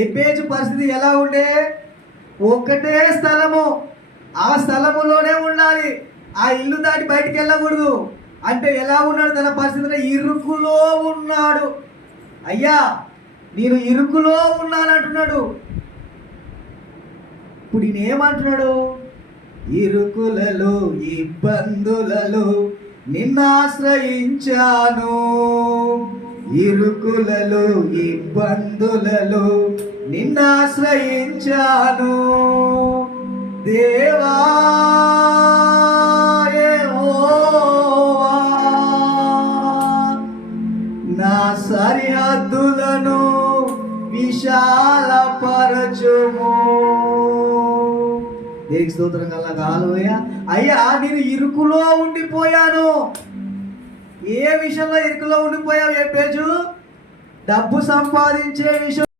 ఎబ్బేజు పరిస్థితి ఎలా ఉండే? ఒక్కటే స్థలము, ఆ స్థలములోనే ఉండాలి, ఆ ఇల్లు దాటి బయటికి వెళ్ళకూడదు. అంటే ఎలా ఉన్నాడు? తన పరిస్థితిలో ఇరుకులో ఉన్నాడు. అయ్యా నేను ఇరుకులో ఉన్నానంటున్నాడు. ఇప్పుడు ఈయన ఏమంటున్నాడు? ఇరుకులలో ఇబ్బందులలో నిన్నాశ్రయించాను, ఇరుకులలో ఇబ్బందులలో నిన్నాశ్రయించాను. దేవా యెహోవా, నా సరిహద్దులను విశాలపరచుము. దేనికి స్తోత్రం కల్లా హల్లెలూయా. అయ్యా నేను ఇరుకులో ఉండిపోయాను. ఏ విషయంలో ఇరుకులో ఉండిపోయావు? ఏ పేజు? డబ్బు సంపాదించే విషయం.